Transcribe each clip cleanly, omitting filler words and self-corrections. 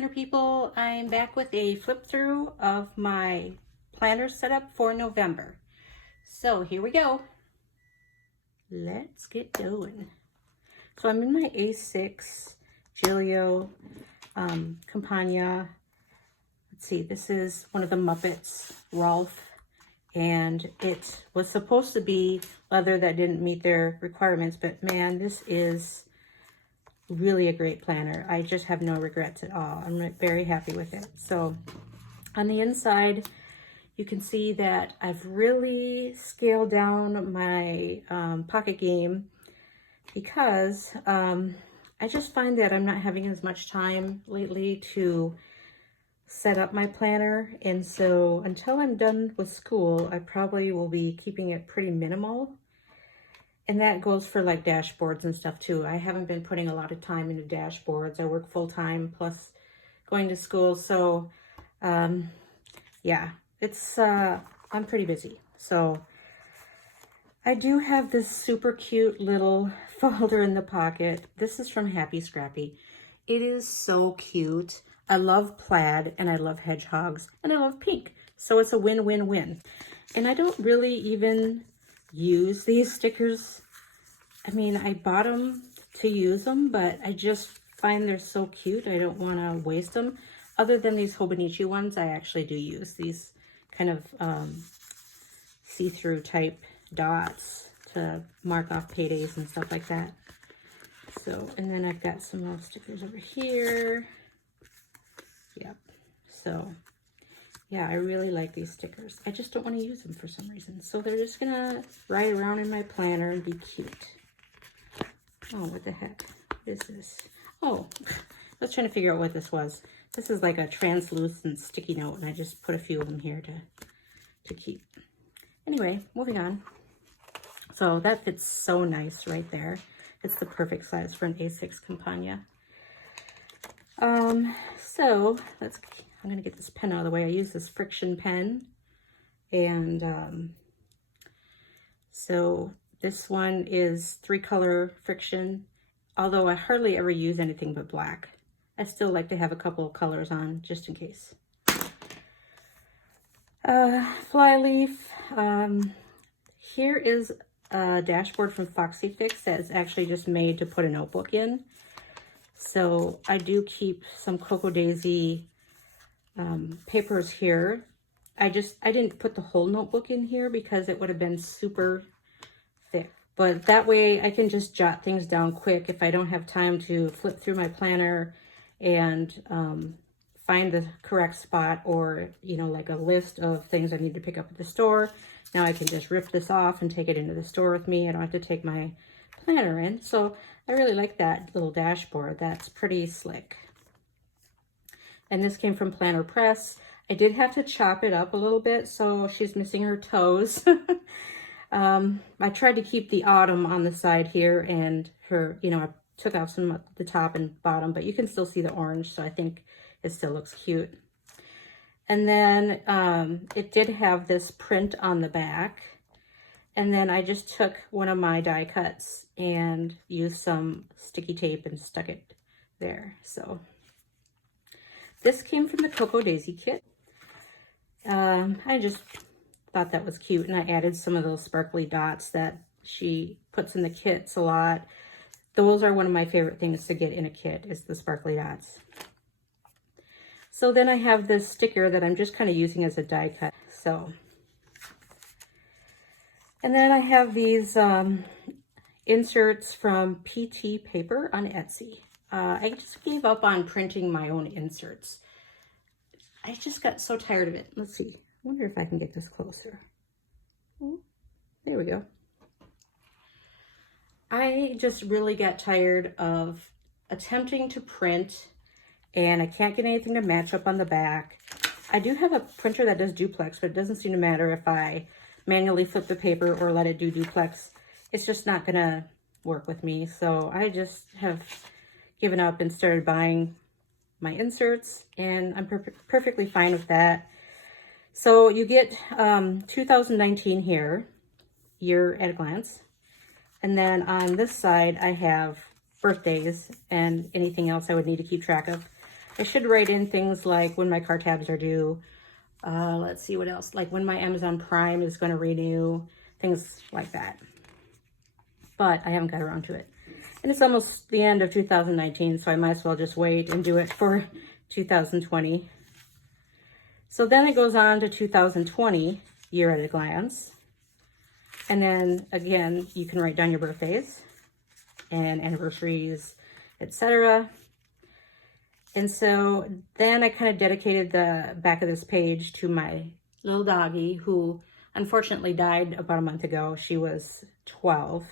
planner people. I'm back with a flip through of my planner setup for November. So here we go. Let's get going. So I'm in my A6 Gillio Compagna. Let's see, this is one of the Muppets, Rolf, and it was supposed to be leather that didn't meet their requirements, but man, this is really a great planner. I just have no regrets at all. I'm very happy with it. So on the inside, you can see that I've really scaled down my pocket game because I just find that I'm not having as much time lately to set up my planner. And so until I'm done with school, I probably will be keeping it pretty minimal. And that goes for like dashboards and stuff too. I haven't been putting a lot of time into dashboards. I work full time plus going to school. So yeah, it's, I'm pretty busy. So I do have this super cute little folder in the pocket. This is from Happy Scrappy. It is so cute. I love plaid and I love hedgehogs and I love pink. So it's a win-win-win. And I don't really even use these stickers. I mean, I bought them to use them, but I just find they're so cute. I don't want to waste them. Other than these Hobonichi ones, I actually do use these kind of see-through type dots to mark off paydays and stuff like that. So, and then I've got some more stickers over here. Yep. So yeah, I really like these stickers. I just don't want to use them for some reason. So they're just gonna ride around in my planner and be cute. Oh, what the heck? What is this? Oh, I was trying to figure out what this was. This is like a translucent sticky note, and I just put a few of them here to keep. Anyway, moving on. So that fits so nice right there. It's the perfect size for an A6 Compagna. So I'm gonna get this pen out of the way. I use this friction pen, and so this one is 3-color friction. Although I hardly ever use anything but black, I still like to have a couple of colors on just in case. Flyleaf. Here is a dashboard from Foxy Fix that is actually just made to put a notebook in. So I do keep some Cocoa Daisy papers here. I didn't put the whole notebook in here because it would have been super thick. But that way I can just jot things down quick if I don't have time to flip through my planner and find the correct spot, or, you know, like a list of things I need to pick up at the store. Now I can just rip this off and take it into the store with me. I don't have to take my planner in. So I really like that little dashboard. That's pretty slick. And this came from Planner Press. I did have to chop it up a little bit, so she's missing her toes. I tried to keep the autumn on the side here, and her, you know, I took off some at the top and bottom, but you can still see the orange, so I think it still looks cute. And then it did have this print on the back. And then I just took one of my die cuts and used some sticky tape and stuck it there. So this came from the Cocoa Daisy kit. I just thought that was cute, and I added some of those sparkly dots that she puts in the kits a lot. Those are one of my favorite things to get in a kit, is the sparkly dots. So then I have this sticker that I'm just kind of using as a die cut. So, and then I have these inserts from PT Paper on Etsy. I just gave up on printing my own inserts. I just got so tired of it. Let's see. I wonder if I can get this closer. There we go. I just really got tired of attempting to print, and I can't get anything to match up on the back. I do have a printer that does duplex, but it doesn't seem to matter if I manually flip the paper or let it do duplex. It's just not gonna work with me. So I just have given up and started buying my inserts, and I'm perfectly fine with that. So you get 2019 here, year at a glance. And then on this side, I have birthdays and anything else I would need to keep track of. I should write in things like when my car tabs are due. Let's see what else. Like when my Amazon Prime is going to renew. Things like that. But I haven't got around to it. And it's almost the end of 2019, so I might as well just wait and do it for 2020. So then it goes on to 2020, year at a glance. And then again, you can write down your birthdays and anniversaries, etc. And so then I kind of dedicated the back of this page to my little doggie who unfortunately died about a month ago. She was 12.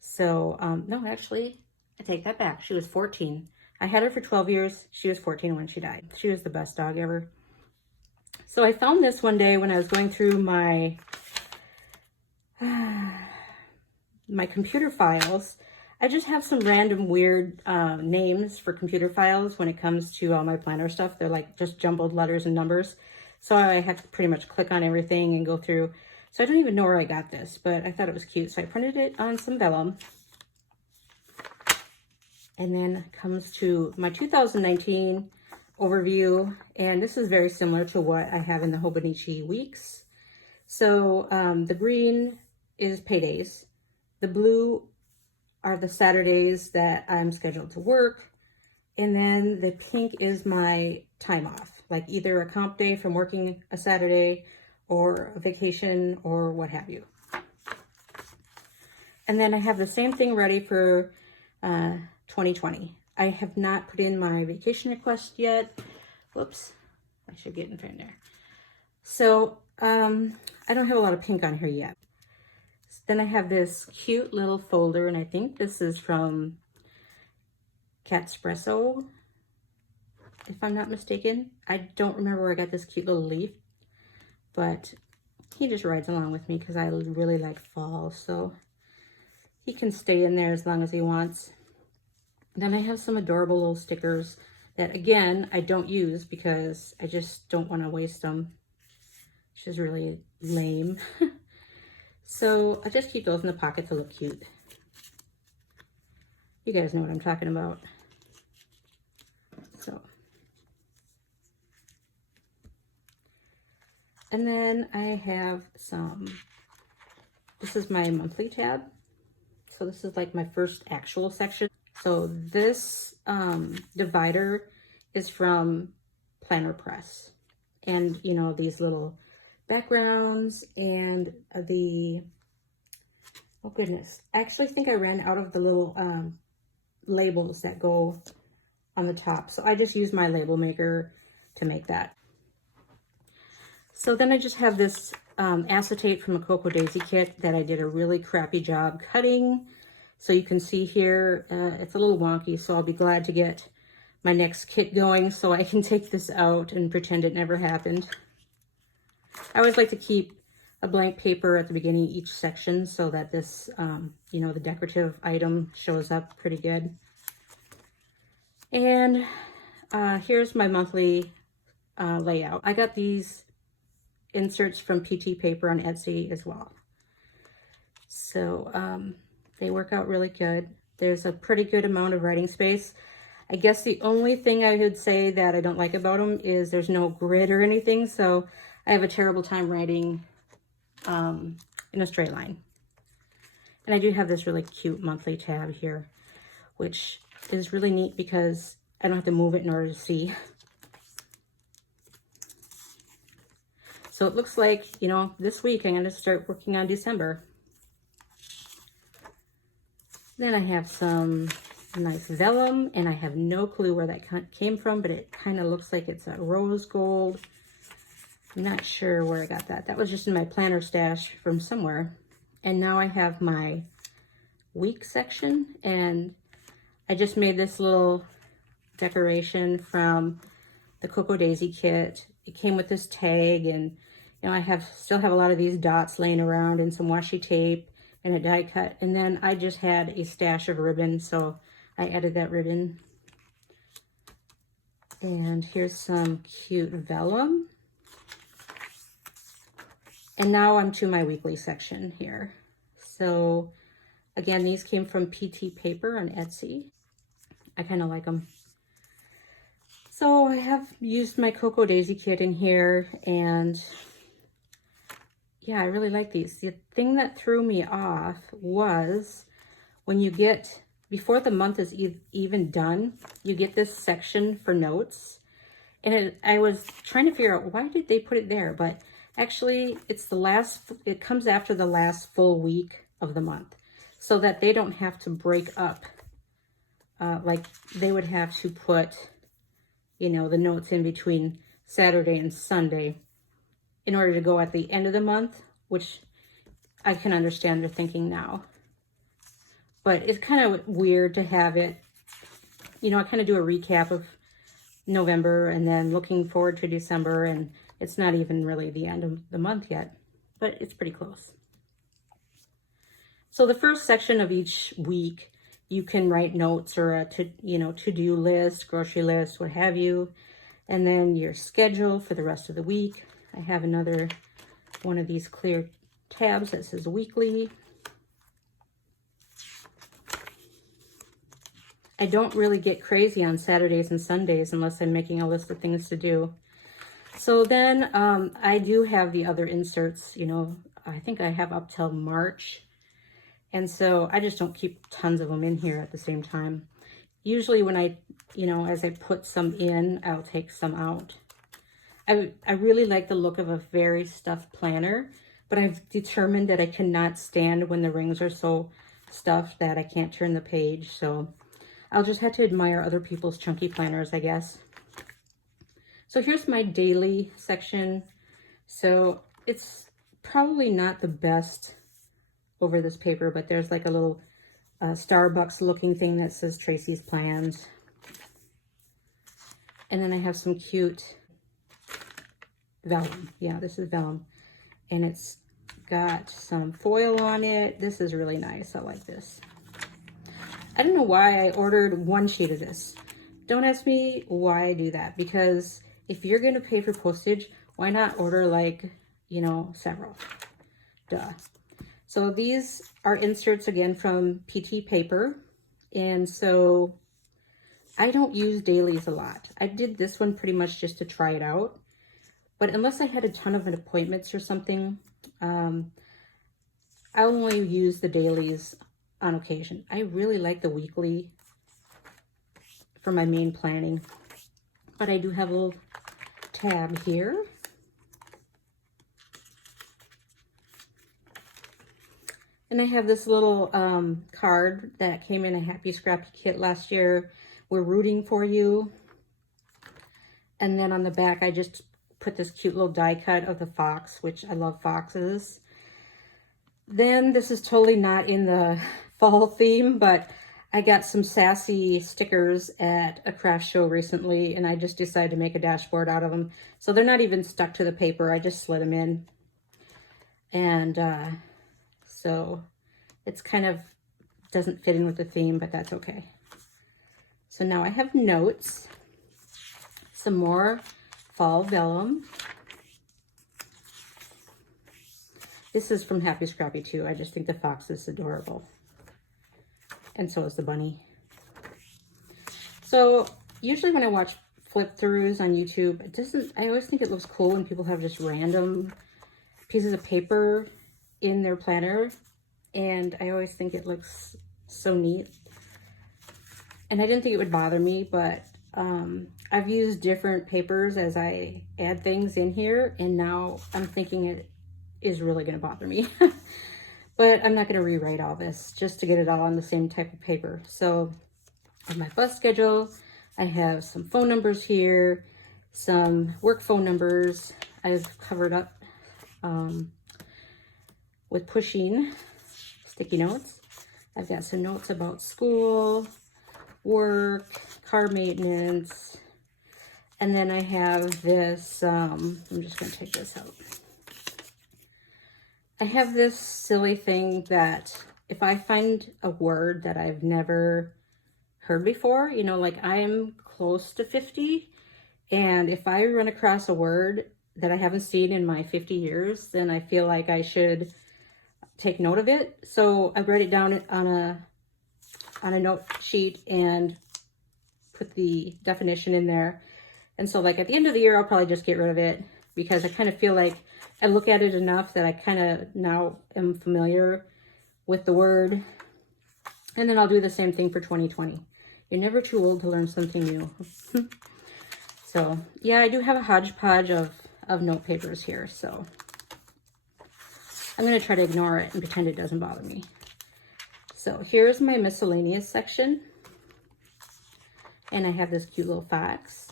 So, no, actually, I take that back. She was 14. I had her for 12 years. She was 14 when she died. She was the best dog ever. So I found this one day when I was going through my my computer files. I just have some random weird names for computer files when it comes to all my planner stuff. They're like just jumbled letters and numbers. So I have to pretty much click on everything and go through. So I don't even know where I got this, but I thought it was cute. So I printed it on some vellum. And then comes to my 2019 overview. And this is very similar to what I have in the Hobonichi weeks. So the green is paydays. The blue are the Saturdays that I'm scheduled to work. And then the pink is my time off, like either a comp day from working a Saturday or a vacation or what have you. And then I have the same thing ready for 2020. I have not put in my vacation request yet. Whoops, I should get in front there. So I don't have a lot of pink on here yet. Then I have this cute little folder, and I think this is from Catspresso, if I'm not mistaken. I don't remember where I got this cute little leaf, but he just rides along with me because I really like fall, so he can stay in there as long as he wants. Then I have some adorable little stickers that, again, I don't use because I just don't want to waste them, which is really lame. So I just keep those in the pocket to look cute. You guys know what I'm talking about. So. And then I have this is my monthly tab. So this is like my first actual section. So this divider is from Planner Press. And, you know, these little backgrounds and oh goodness, I actually think I ran out of the little labels that go on the top. So I just used my label maker to make that. So then I just have this acetate from a Cocoa Daisy kit that I did a really crappy job cutting. So you can see here, it's a little wonky, so I'll be glad to get my next kit going so I can take this out and pretend it never happened. I always like to keep a blank paper at the beginning of each section so that this, you know, the decorative item shows up pretty good. And here's my monthly layout. I got these inserts from PT Paper on Etsy as well. So they work out really good. There's a pretty good amount of writing space. I guess the only thing I would say that I don't like about them is there's no grid or anything, so I have a terrible time writing in a straight line. And I do have this really cute monthly tab here, which is really neat because I don't have to move it in order to see. So it looks like, you know, this week I'm going to start working on December. Then I have some nice vellum, and I have no clue where that came from, but it kind of looks like it's a rose gold. I'm not sure where I got that. That was just in my planner stash from somewhere. And now I have my week section, and I just made this little decoration from the Cocoa Daisy kit. It came with this tag, and you know, I still have a lot of these dots laying around and some washi tape and a die cut. And then I just had a stash of ribbon, so I added that ribbon. And here's some cute vellum. And now I'm to my weekly section here. So again, these came from PT Paper on Etsy. I kind of like them. So I have used my Cocoa Daisy kit in here, and yeah, I really like these. The thing that threw me off was when you get, before the month is even done, you get this section for notes. And I was trying to figure out, why did they put it there? But actually, it's the last, it comes after the last full week of the month, so that they don't have to break up. Like they would have to put, you know, the notes in between Saturday and Sunday in order to go at the end of the month, which I can understand their thinking now. But it's kind of weird to have it, you know, I kind of do a recap of November and then looking forward to December, and it's not even really the end of the month yet, but it's pretty close. So the first section of each week, you can write notes or a to-do list, grocery list, what have you, and then your schedule for the rest of the week. I have another one of these clear tabs that says weekly. I don't really get crazy on Saturdays and Sundays unless I'm making a list of things to do. So then I do have the other inserts, you know, I think I have up till March. And so I just don't keep tons of them in here at the same time. Usually when I, you know, as I put some in, I'll take some out. I really like the look of a very stuffed planner, but I've determined that I cannot stand when the rings are so stuffed that I can't turn the page. So I'll just have to admire other people's chunky planners, I guess. So here's my daily section. So it's probably not the best over this paper, but there's like a little Starbucks looking thing that says Tracy's Plans. And then I have some cute vellum. Yeah, this is vellum. And it's got some foil on it. This is really nice. I like this. I don't know why I ordered one sheet of this. Don't ask me why I do that, because if you're going to pay for postage, why not order like, you know, several? Duh. So these are inserts again from PT Paper. And so I don't use dailies a lot. I did this one pretty much just to try it out. But unless I had a ton of appointments or something, I only use the dailies on occasion. I really like the weekly for my main planning. But I do have a little tab here. And I have this little card that came in a Happy Scrappy kit last year. We're rooting for you. And then on the back, I just put this cute little die cut of the fox, which I love foxes. Then this is totally not in the fall theme, but I got some sassy stickers at a craft show recently, and I just decided to make a dashboard out of them. So they're not even stuck to the paper. I just slid them in. And so it's kind of doesn't fit in with the theme, but that's okay. So now I have notes, some more fall vellum. This is from Happy Scrappy too. I just think the fox is adorable. And so is the bunny. So usually when I watch flip throughs on YouTube, I always think it looks cool when people have just random pieces of paper in their planner. And I always think it looks so neat. And I didn't think it would bother me, but I've used different papers as I add things in here. And now I'm thinking it is really going to bother me. But I'm not going to rewrite all this just to get it all on the same type of paper. So on my bus schedule, I have some phone numbers here, some work phone numbers I've covered up with pushing sticky notes. I've got some notes about school, work, car maintenance, and then I have this, I'm just going to take this out. I have this silly thing that if I find a word that I've never heard before, you know, like I'm close to 50, and if I run across a word that I haven't seen in my 50 years, then I feel like I should take note of it. So I write it down on a note sheet and put the definition in there. And so like at the end of the year, I'll probably just get rid of it because I kind of feel like I look at it enough that I kind of now am familiar with the word. And then I'll do the same thing for 2020. You're never too old to learn something new. So yeah, I do have a hodgepodge of note papers here. So I'm going to try to ignore it and pretend it doesn't bother me. So here's my miscellaneous section. And I have this cute little fox.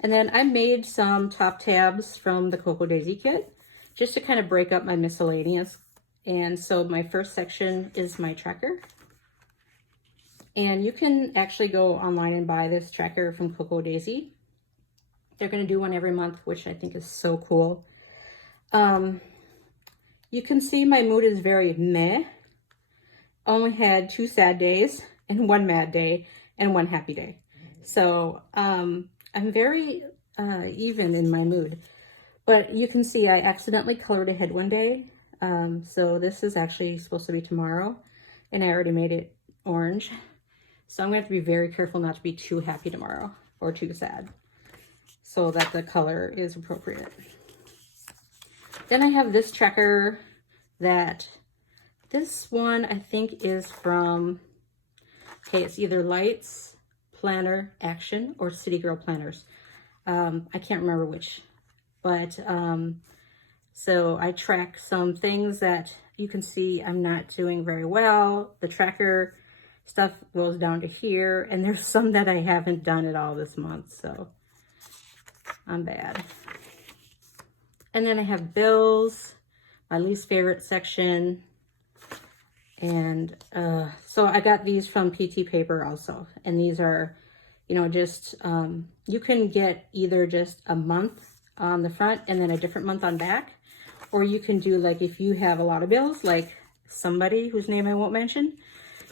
And then I made some top tabs from the Cocoa Daisy kit just to kind of break up my miscellaneous. And so my first section is my tracker. And you can actually go online and buy this tracker from Cocoa Daisy. They're going to do one every month, which I think is so cool. You can see my mood is very meh. Only had 2 sad days and 1 mad day and 1 happy day. So I'm very even in my mood. But you can see I accidentally colored ahead one day. So this is actually supposed to be tomorrow. And I already made it orange. So I'm going to have to be very careful not to be too happy tomorrow or too sad, so that the color is appropriate. Then I have this tracker that, this one I think is from, okay, it's either Lights, Planner, Action, or City Girl Planners. I can't remember which, but so I track some things that you can see I'm not doing very well. The tracker stuff goes down to here, and there's some that I haven't done at all this month, so I'm bad. And then I have bills, my least favorite section. And so I got these from PT Paper also. And these are, you know, just, you can get either just a month on the front and then a different month on back. Or you can do, like, if you have a lot of bills, like somebody whose name I won't mention,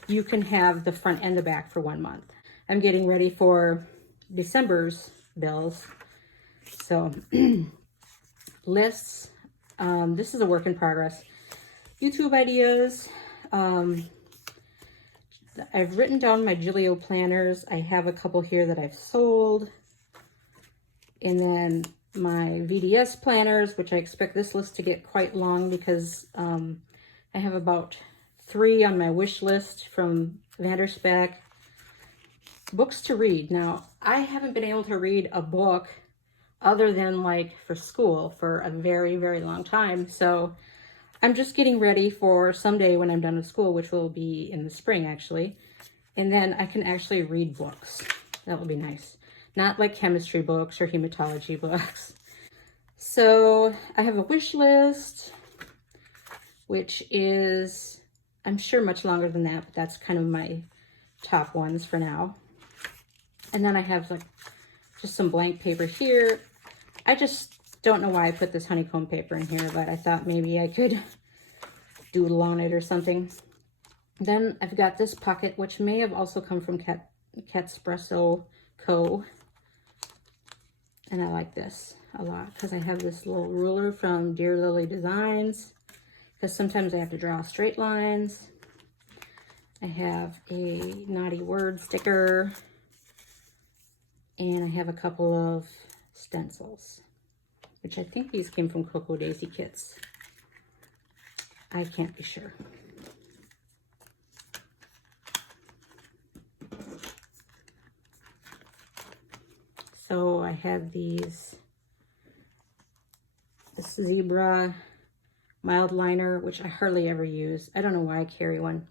you can have the front and the back for 1 month. I'm getting ready for December's bills. So lists, this is a work in progress. YouTube ideas, I've written down my Gillio planners. I have a couple here that I've sold. And then my VDS planners, which I expect this list to get quite long because I have about 3 on my wish list from Vanderspeck. Books to read. Now, I haven't been able to read a book other than like for school for a very, very long time. So I'm just getting ready for someday when I'm done with school, which will be in the spring actually. And then I can actually read books. That will be nice. Not like chemistry books or hematology books. So I have a wish list, which is, I'm sure much longer than that, but that's kind of my top ones for now. And then I have like just some blank paper here. I just don't know why I put this honeycomb paper in here, but I thought maybe I could doodle on it or something. Then I've got this pocket, which may have also come from Catspresso Co. And I like this a lot because I have this little ruler from Dear Lily Designs, because sometimes I have to draw straight lines. I have a naughty word sticker, and I have a couple of stencils, which I think these came from Cocoa Daisy kits. I can't be sure. So I have this zebra mild liner, which I hardly ever use. I don't know why I carry one.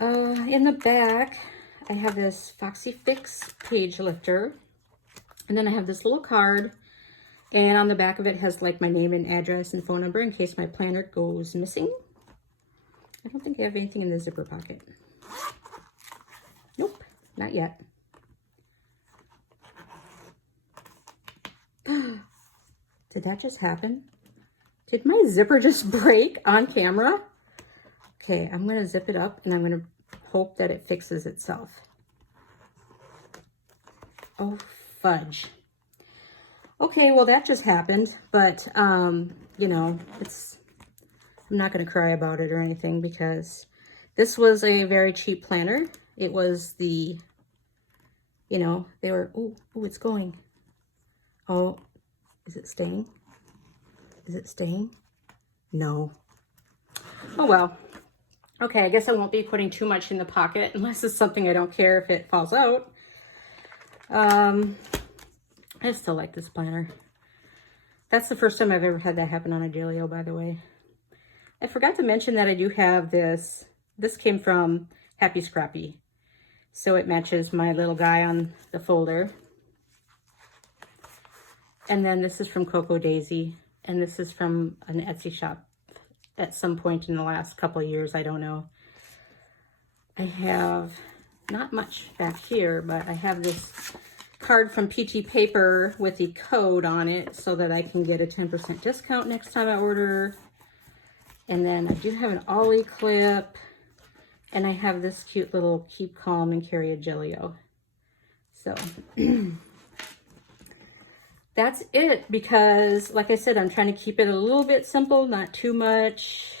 In the back, I have this Foxy Fix page lifter. And then I have this little card. And on the back of it has like my name and address and phone number in case my planner goes missing. I don't think I have anything in the zipper pocket. Nope, not yet. Did that just happen? Did my zipper just break on camera? Okay, I'm going to zip it up and I'm going to hope that it fixes itself. Oh, fudge. Okay, well that just happened, but you know, I'm not going to cry about it or anything because this was a very cheap planner It was the, you know, they were, oh, it's going. Oh, is it staying? Is it staying? No. Oh, well. Okay, I guess I won't be putting too much in the pocket unless it's something I don't care if it falls out. I still like this planner. That's the first time I've ever had that happen on a Gillio, by the way. I forgot to mention that I do have this. This came from Happy Scrappy. So it matches my little guy on the folder. And then this is from Coco Daisy. And this is from an Etsy shop at some point in the last couple of years. I don't know. I have not much back here, but I have this card from Peachy Paper with the code on it so that I can get a 10% discount next time I order. And then I do have an Ollie clip, and I have this cute little Keep Calm and Carry a Gillio. So that's it, because like I said, I'm trying to keep it a little bit simple, not too much.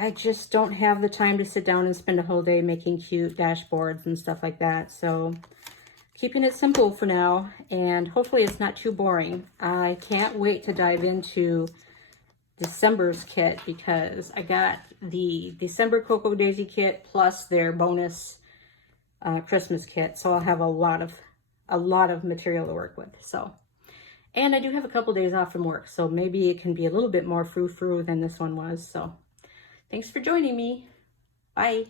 I just don't have the time to sit down and spend a whole day making cute dashboards and stuff like that. So keeping it simple for now, and hopefully it's not too boring. I can't wait to dive into December's kit, because I got the December Coco Daisy kit plus their bonus Christmas kit. So I'll have a lot of material to work with. So, and I do have a couple days off from work, so maybe it can be a little bit more frou-frou than this one was. So thanks for joining me. Bye.